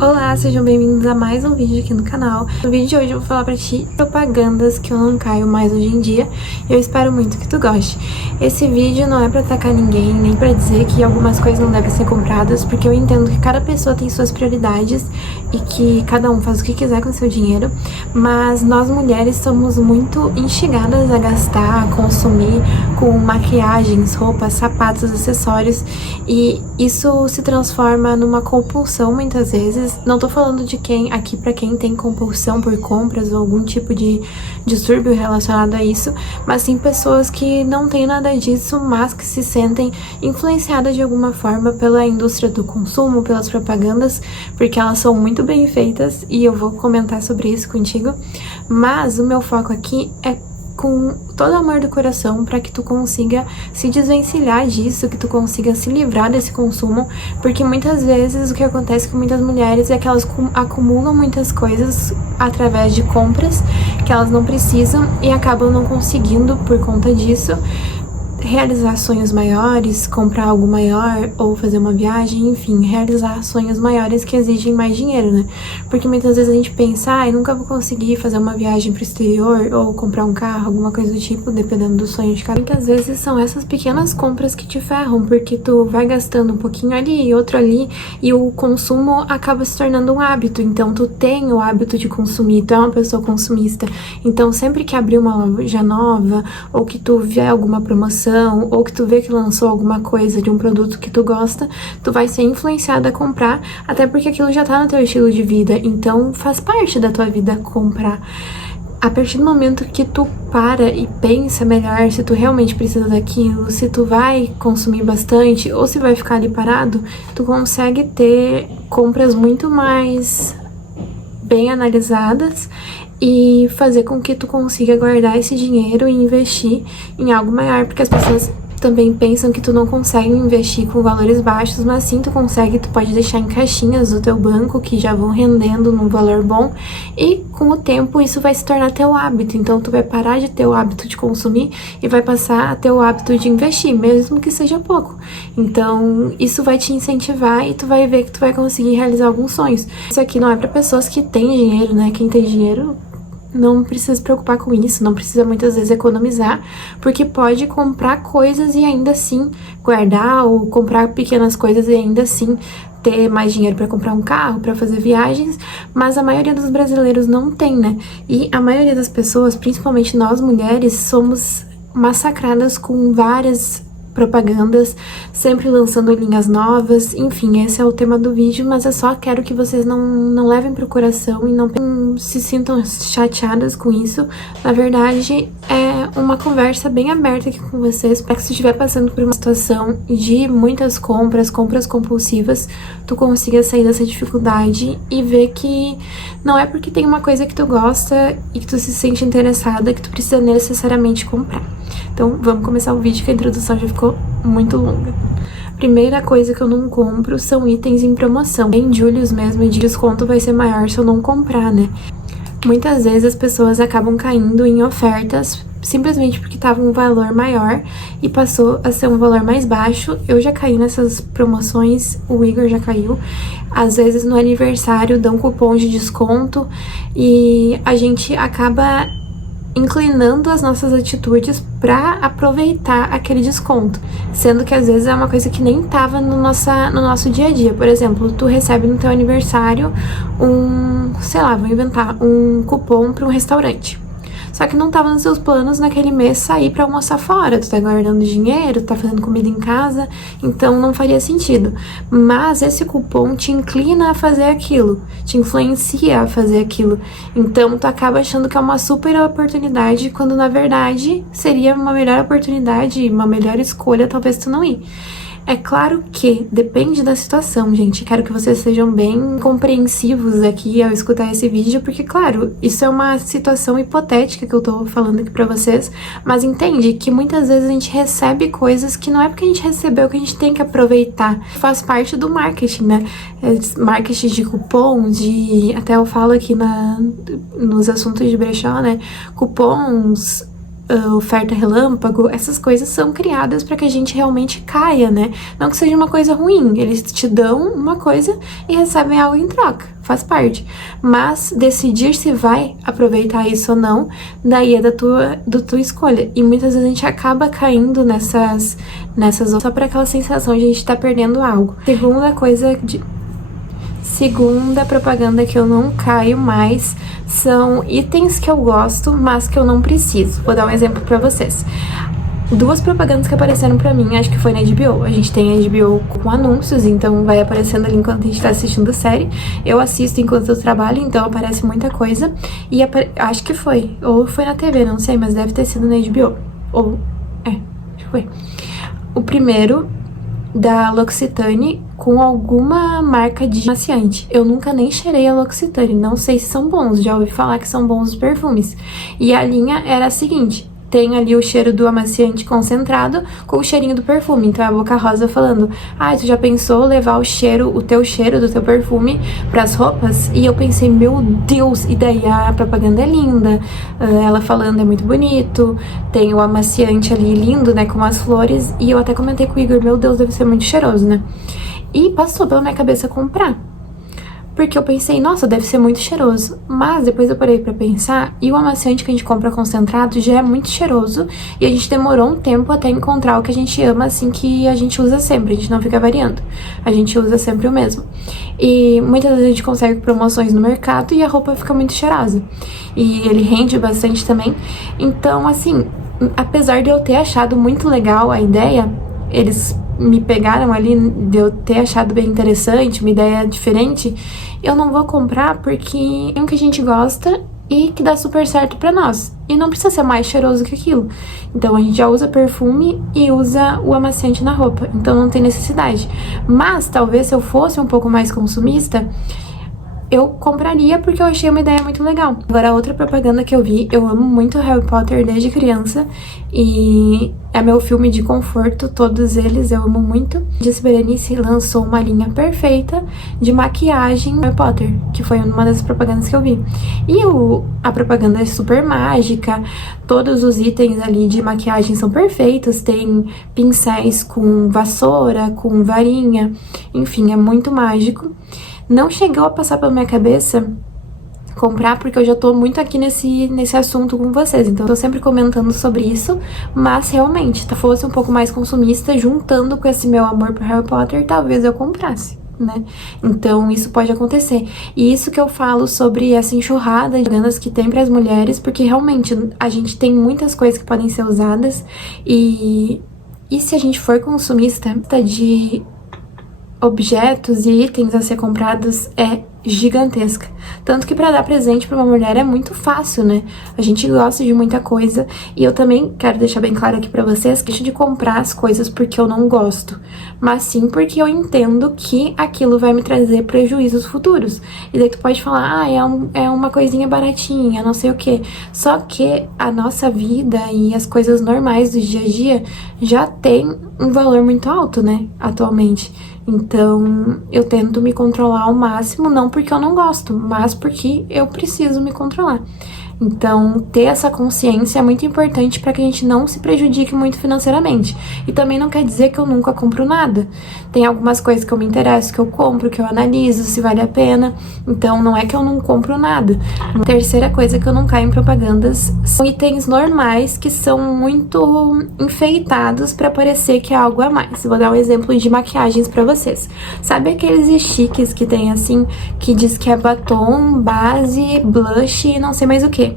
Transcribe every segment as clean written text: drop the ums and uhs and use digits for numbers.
Olá, sejam bem-vindos a mais um vídeo aqui no canal. No vídeo de hoje eu vou falar pra ti propagandas que eu não caio mais hoje em dia e eu espero muito que tu goste. Esse vídeo não é pra atacar ninguém, nem pra dizer que algumas coisas não devem ser compradas, porque eu entendo que cada pessoa tem suas prioridades e que cada um faz o que quiser com seu dinheiro, mas nós mulheres somos muito instigadas a gastar, a consumir com maquiagens, roupas, sapatos, acessórios, e isso se transforma numa compulsão muitas vezes. Não tô falando de quem aqui pra quem tem compulsão por compras ou algum tipo de distúrbio relacionado a isso, mas sim pessoas que não têm nada disso, mas que se sentem influenciadas de alguma forma pela indústria do consumo, pelas propagandas, porque elas são muito bem feitas e eu vou comentar sobre isso contigo. Mas o meu foco aqui é com todo o amor do coração para que tu consiga se desvencilhar disso, que tu consiga se livrar desse consumo, porque muitas vezes o que acontece com muitas mulheres é que elas acumulam muitas coisas através de compras que elas não precisam e acabam não conseguindo, por conta disso, realizar sonhos maiores, comprar algo maior ou fazer uma viagem, enfim, realizar sonhos maiores que exigem mais dinheiro, né? Porque muitas vezes a gente pensa, eu nunca vou conseguir fazer uma viagem pro exterior ou comprar um carro, alguma coisa do tipo, dependendo do sonho de cada. Muitas vezes são essas pequenas compras que te ferram, porque tu vai gastando um pouquinho ali e outro ali e o consumo acaba se tornando um hábito. Então tu tem o hábito de consumir, tu é uma pessoa consumista. Então sempre que abrir uma loja nova ou que tu vê alguma promoção ou que tu vê que lançou alguma coisa de um produto que tu gosta, tu vai ser influenciada a comprar, até porque aquilo já tá no teu estilo de vida, então faz parte da tua vida comprar. A partir do momento que tu para e pensa melhor se tu realmente precisa daquilo, se tu vai consumir bastante ou se vai ficar ali parado, tu consegue ter compras muito mais bem analisadas e fazer com que tu consiga guardar esse dinheiro e investir em algo maior, porque as pessoas também pensam que tu não consegue investir com valores baixos, mas sim tu consegue, tu pode deixar em caixinhas do teu banco que já vão rendendo num valor bom e com o tempo isso vai se tornar teu hábito, então tu vai parar de ter o hábito de consumir e vai passar a ter o hábito de investir, mesmo que seja pouco. Então isso vai te incentivar e tu vai ver que tu vai conseguir realizar alguns sonhos. Isso aqui não é para pessoas que têm dinheiro, né? Quem tem dinheiro não precisa se preocupar com isso, não precisa muitas vezes economizar, porque pode comprar coisas e ainda assim guardar, ou comprar pequenas coisas e ainda assim ter mais dinheiro para comprar um carro, para fazer viagens, mas a maioria dos brasileiros não tem, né? E a maioria das pessoas, principalmente nós mulheres, somos massacradas com várias propagandas, sempre lançando linhas novas, enfim, esse é o tema do vídeo, mas eu só quero que vocês não levem pro coração e não se sintam chateadas com isso. Na verdade, é uma conversa bem aberta aqui com vocês, para que se estiver passando por uma situação de muitas compras compulsivas, tu consiga sair dessa dificuldade e ver que não é porque tem uma coisa que tu gosta e que tu se sente interessada que tu precisa necessariamente comprar. Então vamos começar o vídeo, que a introdução já ficou muito longa. Primeira coisa que eu não compro são itens em promoção. Em Julius mesmo, e de desconto vai ser maior se eu não comprar, né? Muitas vezes as pessoas acabam caindo em ofertas simplesmente porque tava um valor maior e passou a ser um valor mais baixo. Eu já caí nessas promoções, o Igor já caiu. Às vezes no aniversário dão cupom de desconto e a gente acaba inclinando as nossas atitudes para aproveitar aquele desconto, sendo que às vezes é uma coisa que nem tava no nosso dia a dia. Por exemplo, tu recebe no teu aniversário sei lá, vou inventar, um cupom para um restaurante. Só que não tava nos seus planos naquele mês sair pra almoçar fora, tu tá guardando dinheiro, tu tá fazendo comida em casa, então não faria sentido. Mas esse cupom te inclina a fazer aquilo, te influencia a fazer aquilo. Então tu acaba achando que é uma super oportunidade, quando na verdade seria uma melhor oportunidade, uma melhor escolha talvez tu não ir. É claro que depende da situação, gente. Quero que vocês sejam bem compreensivos aqui ao escutar esse vídeo, porque, claro, isso é uma situação hipotética que eu tô falando aqui pra vocês, mas entende que muitas vezes a gente recebe coisas que não é porque a gente recebeu que a gente tem que aproveitar. Faz parte do marketing, né? Marketing de cupom, até eu falo aqui nos assuntos de brechó, né? Cupons, oferta relâmpago, essas coisas são criadas para que a gente realmente caia, né? Não que seja uma coisa ruim, eles te dão uma coisa e recebem algo em troca, faz parte. Mas decidir se vai aproveitar isso ou não, daí é da tua escolha. E muitas vezes a gente acaba caindo nessas só por aquela sensação de a gente tá perdendo algo. Segunda propaganda que eu não caio mais são itens que eu gosto, mas que eu não preciso. Vou dar um exemplo pra vocês. Duas propagandas que apareceram pra mim, acho que foi na HBO. A gente tem a HBO com anúncios, então vai aparecendo ali enquanto a gente tá assistindo a série. Eu assisto enquanto eu trabalho, então aparece muita coisa. E acho que foi, ou foi na TV, não sei, mas deve ter sido na HBO. Acho que foi. O primeiro, da L'Occitane, com alguma marca de amaciante. Eu nunca nem cheirei a L'Occitane, não sei se são bons, já ouvi falar que são bons os perfumes. E a linha era a seguinte: tem ali o cheiro do amaciante concentrado com o cheirinho do perfume. Então é a Boca Rosa falando: tu já pensou levar o teu cheiro do teu perfume pras roupas? E eu pensei, meu Deus, e daí a propaganda é linda, ela falando é muito bonito, tem o amaciante ali lindo, né, com as flores, e eu até comentei com o Igor, meu Deus, deve ser muito cheiroso, né? E passou pela minha cabeça comprar. Porque eu pensei, nossa, deve ser muito cheiroso. Mas depois eu parei pra pensar, e o amaciante que a gente compra concentrado já é muito cheiroso, e a gente demorou um tempo até encontrar o que a gente ama, assim, que a gente usa sempre, a gente não fica variando. A gente usa sempre o mesmo. E muitas vezes a gente consegue promoções no mercado e a roupa fica muito cheirosa. E ele rende bastante também. Então, assim, apesar de eu ter achado muito legal a ideia, eles me pegaram ali, de eu ter achado bem interessante, uma ideia diferente, eu não vou comprar porque é um que a gente gosta e que dá super certo pra nós. E não precisa ser mais cheiroso que aquilo. Então a gente já usa perfume e usa o amaciante na roupa, então não tem necessidade. Mas talvez se eu fosse um pouco mais consumista, eu compraria porque eu achei uma ideia muito legal. Agora, outra propaganda que eu vi, eu amo muito Harry Potter desde criança e é meu filme de conforto, todos eles eu amo muito. A Berenice lançou uma linha perfeita de maquiagem Harry Potter, que foi uma das propagandas que eu vi. E a propaganda é super mágica, todos os itens ali de maquiagem são perfeitos, tem pincéis com vassoura, com varinha, enfim, é muito mágico. Não chegou a passar pela minha cabeça comprar, porque eu já tô muito aqui nesse assunto com vocês, então eu tô sempre comentando sobre isso, mas realmente, se fosse um pouco mais consumista, juntando com esse meu amor por Harry Potter, talvez eu comprasse, né? Então isso pode acontecer. E isso que eu falo sobre essa enxurrada de propagandas que tem para as mulheres, porque realmente a gente tem muitas coisas que podem ser usadas e se a gente for consumista de objetos e itens a ser comprados é gigantesca. Tanto que para dar presente para uma mulher é muito fácil, né? A gente gosta de muita coisa e eu também quero deixar bem claro aqui para vocês que deixo de comprar as coisas porque eu não gosto, mas sim porque eu entendo que aquilo vai me trazer prejuízos futuros. E daí tu pode falar, é uma coisinha baratinha, não sei o que. Só que a nossa vida e as coisas normais do dia a dia já tem um valor muito alto, né? Atualmente. Então, eu tento me controlar ao máximo, não porque eu não gosto, mas porque eu preciso me controlar. Então, ter essa consciência é muito importante para que a gente não se prejudique muito financeiramente. E também não quer dizer que eu nunca compro nada. Tem algumas coisas que eu me interesso, que eu compro, que eu analiso se vale a pena. Então, não é que eu não compro nada. A terceira coisa que eu não caio em propagandas são itens normais que são muito enfeitados para parecer que é algo a mais. Vou dar um exemplo de maquiagens para vocês. Sabe aqueles chiques que tem assim, que diz que é batom, base, blush e não sei mais o que?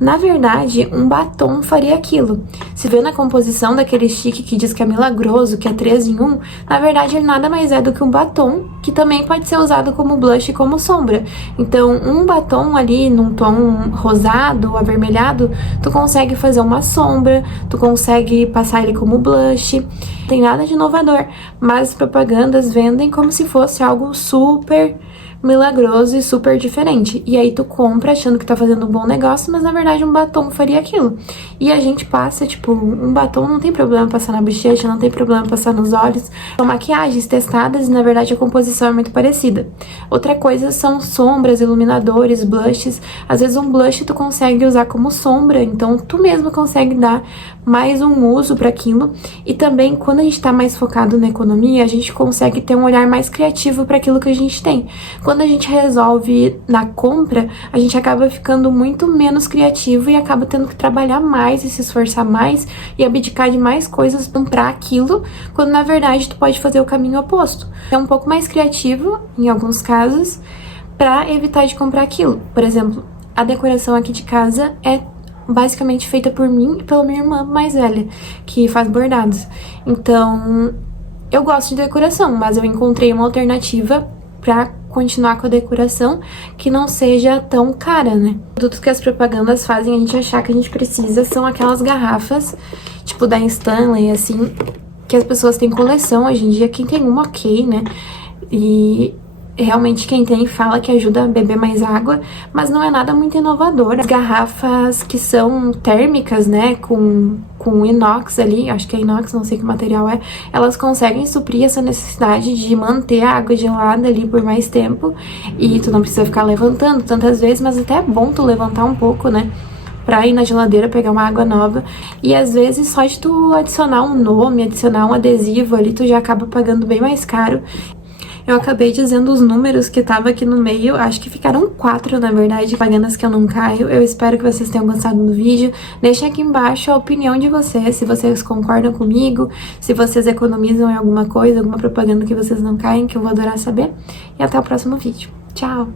Na verdade, um batom faria aquilo. Se vê na composição daquele chique que diz que é milagroso, que é 3 em 1, na verdade ele nada mais é do que um batom, que também pode ser usado como blush e como sombra. Então, um batom ali num tom rosado ou avermelhado, tu consegue fazer uma sombra, tu consegue passar ele como blush. Não tem nada de inovador, mas as propagandas vendem como se fosse algo super milagroso e super diferente. E aí tu compra achando que tá fazendo um bom negócio, mas na verdade um batom faria aquilo. E a gente passa, tipo, um batom não tem problema passar na bochecha, não tem problema passar nos olhos. São maquiagens testadas e na verdade a composição é muito parecida. Outra coisa são sombras, iluminadores, blushes. Às vezes um blush tu consegue usar como sombra, então tu mesmo consegue dar mais um uso para aquilo. E também quando a gente tá mais focado na economia, a gente consegue ter um olhar mais criativo para aquilo que a gente tem. Quando a gente resolve na compra, a gente acaba ficando muito menos criativo e acaba tendo que trabalhar mais e se esforçar mais e abdicar de mais coisas para comprar aquilo, quando na verdade tu pode fazer o caminho oposto. É um pouco mais criativo, em alguns casos, para evitar de comprar aquilo. Por exemplo, a decoração aqui de casa é basicamente feita por mim e pela minha irmã mais velha, que faz bordados. Então, eu gosto de decoração, mas eu encontrei uma alternativa pra continuar com a decoração que não seja tão cara, né? Tudo que as propagandas fazem a gente achar que a gente precisa são aquelas garrafas, tipo da Stanley, assim, que as pessoas têm coleção hoje em dia. Quem tem uma, ok, né? E realmente quem tem fala que ajuda a beber mais água, mas não é nada muito inovador. As garrafas que são térmicas, né, com inox ali, acho que é inox, não sei que material é, elas conseguem suprir essa necessidade de manter a água gelada ali por mais tempo e tu não precisa ficar levantando tantas vezes, mas até é bom tu levantar um pouco, né, pra ir na geladeira pegar uma água nova. E às vezes só de tu adicionar um nome, adicionar um adesivo ali, tu já acaba pagando bem mais caro. Eu acabei dizendo os números que tava aqui no meio, acho que ficaram 4, na verdade, propagandas que eu não caio. Eu espero que vocês tenham gostado do vídeo. Deixa aqui embaixo a opinião de vocês, se vocês concordam comigo, se vocês economizam em alguma coisa, alguma propaganda que vocês não caem, que eu vou adorar saber. E até o próximo vídeo. Tchau!